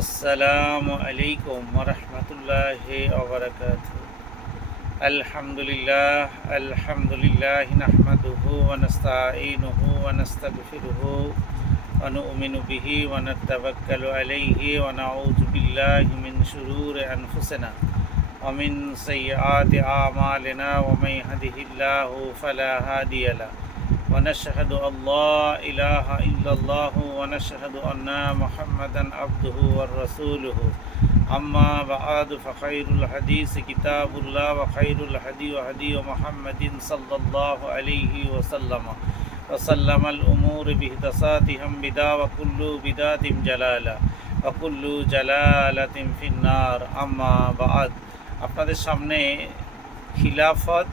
আসসালামু আলাইকুম ওরহমতুল্লাহ ওবরাকাত আলহামদুলিল্লাহ আলহামদুলিল্লাহ নাহমাদুহু ওয়ানাস্তাঈনুহু ওয়ানাস্তাগফিরুহু ونؤمن به ونتوكل عليه ونعوذ بالله من شرور أنفسنا ومن سيئات أعمالنا ومن يهده الله فلا هادي له ونشهد أن لا إله إلا الله ونشهد أن محمدا عبده ورسوله أما بعد فخير الحديث كتاب الله وخير الهدي هدي محمد صلى الله عليه وسلم وسلم الأمور بهدساتهم بدا وكل بدات جلالة وكل جلالة في النار أما بعد আপনাদের সামনে খিলাফত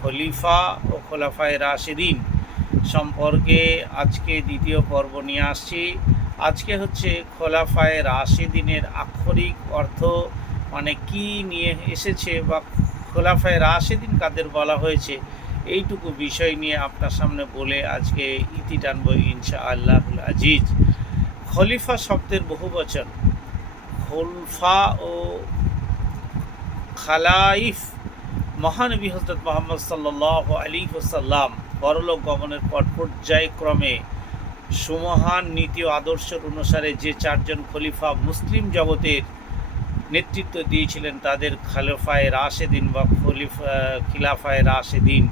খলিফা ও খোলাফায় রাশেদিন সম্পর্কে আজকে দ্বিতীয় পর্ব নিয়ে আসছি। আজকে হচ্ছে খোলাফায় রাশেদিনের আক্ষরিক অর্থ মানে কি নিয়ে এসেছে বা খোলাফায় রাশেদিন কাদের বলা হয়েছে, এইটুকু বিষয় নিয়ে আপনার সামনে বলে আজকে ইতি টানব ইনশা আল্লাহুল আজিজ। খলিফা শব্দের বহু বচন, খোলফা ও খালাইফ, মহানবী হজরত মোহাম্মদ সাল্লাহ আলী ওসাল্লাম পরলোক গমনের পর পর্যায়ক্রমে সুমহান নীতি ও আদর্শের অনুসারে যে চারজন খলিফা মুসলিম জগতের নেতৃত্ব দিয়েছিলেন তাদের খালেফায় রাশেদিন বা খলিফা খিলাফায় রাশেদিন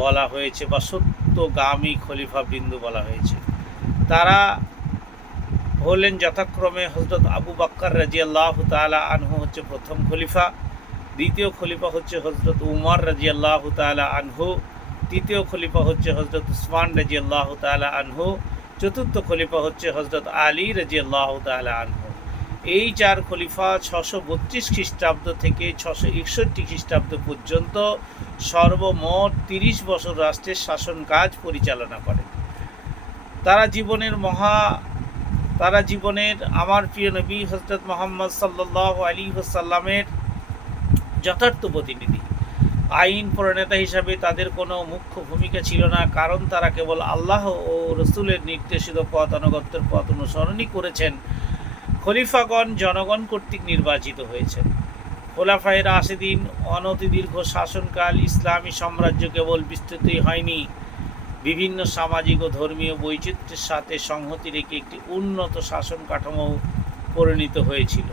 বলা হয়েছে বা সত্যগামী খলিফা বিন্দু বলা হয়েছে। তারা হলেন যথাক্রমে হজরত আবু বাক্কর রাজিয়াল্লাহ তালা আনহু হচ্ছে প্রথম খলিফা, দ্বিতীয় খলিফা হচ্ছে হজরত উমর রাজিয়াল্লাহ তালা আনহু। তৃতীয় খলিফা হচ্ছে হজরত উসমান রাজিয়াল্লাহ তালা আনহু। চতুর্থ খলিফা হচ্ছে হজরত আলী রাজিয়াল্লাহ তালা আনহু। এই চার খলিফা ছশো বত্রিশ খ্রিস্টাব্দ থেকে ছশো একষট্টি খ্রিস্টাব্দ পর্যন্ত সর্বমোট তিরিশ বছর রাষ্ট্রের শাসন কাজ পরিচালনা করেন তারা জীবনের মহা, তারা জীবনের আমার প্রিয় নবী হজরত মোহাম্মদ সাল্লাহ আলী সাল্লামের যথার্থ প্রতিনিধি। আইন প্রণেতা হিসাবে তাদের কোনো মুখ্য ভূমিকা ছিল না, কারণ তারা কেবল আল্লাহ ও রসুলের নির্দেশিত পথ অনুগত্যের পথ অনুসরণই করেছেন। খলিফাগণ জনগণ কর্তৃক নির্বাচিত হয়েছেন। খোলাফায়ের খোলাফায় রাশেদিন অনতিদীর্ঘ শাসনকাল ইসলামী সাম্রাজ্য কেবল বিস্তৃতই হয়নি। বিভিন্ন সামাজিক ও ধর্মীয় বৈচিত্র্যের সাথে সংহতি রেখে একটি উন্নত শাসন কাঠামো পরিণত হয়েছিল।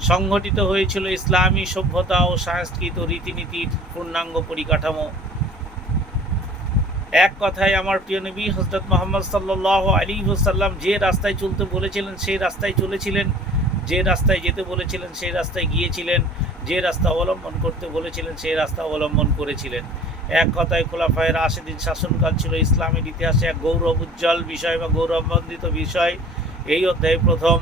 সংগঠিত হয়েছিল ইসলামী সভ্যতা ও সংস্কৃত রীতিনীতির পূর্ণাঙ্গ পরিকাঠামো। এক কথায় আমার প্রিয় নবী হজরত মোহাম্মদ সাল্লাহ আলী হুসাল্লাম যে রাস্তায় চলতে বলেছিলেন, সেই রাস্তায় চলেছিলেন। যে রাস্তায় যেতে বলেছিলেন, সেই রাস্তায় গিয়েছিলেন। যে রাস্তা অবলম্বন করতে বলেছিলেন, সেই রাস্তা অবলম্বন করেছিলেন। এক কথায় খোলাফায়ের আশেদিন শাসনকাল ছিল ইসলামের ইতিহাসে এক গৌরব উজ্জ্বল বিষয় বা গৌরবমণ্ডিত বিষয়। এই অধ্যায়ে প্রথম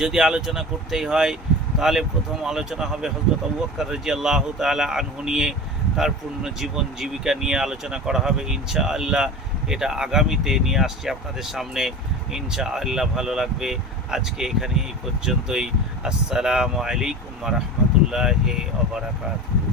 যদি আলোচনা করতেই হয়, তাহলে প্রথম আলোচনা হবে হজরত আবুবকর রাজি আল্লাহ তালা আনহু নিয়ে। তার পূর্ণ জীবন জীবিকা নিয়ে আলোচনা করা হবে ইনশা আল্লাহ এটা আগামীতে নিয়ে আসছি আপনাদের সামনে। ইনশা আল্লাহ ভালো লাগবে। আজকে এখানে এই পর্যন্তই। আসসালামু আলাইকুম রহমতুল্লাহ ওবরাকাতুহ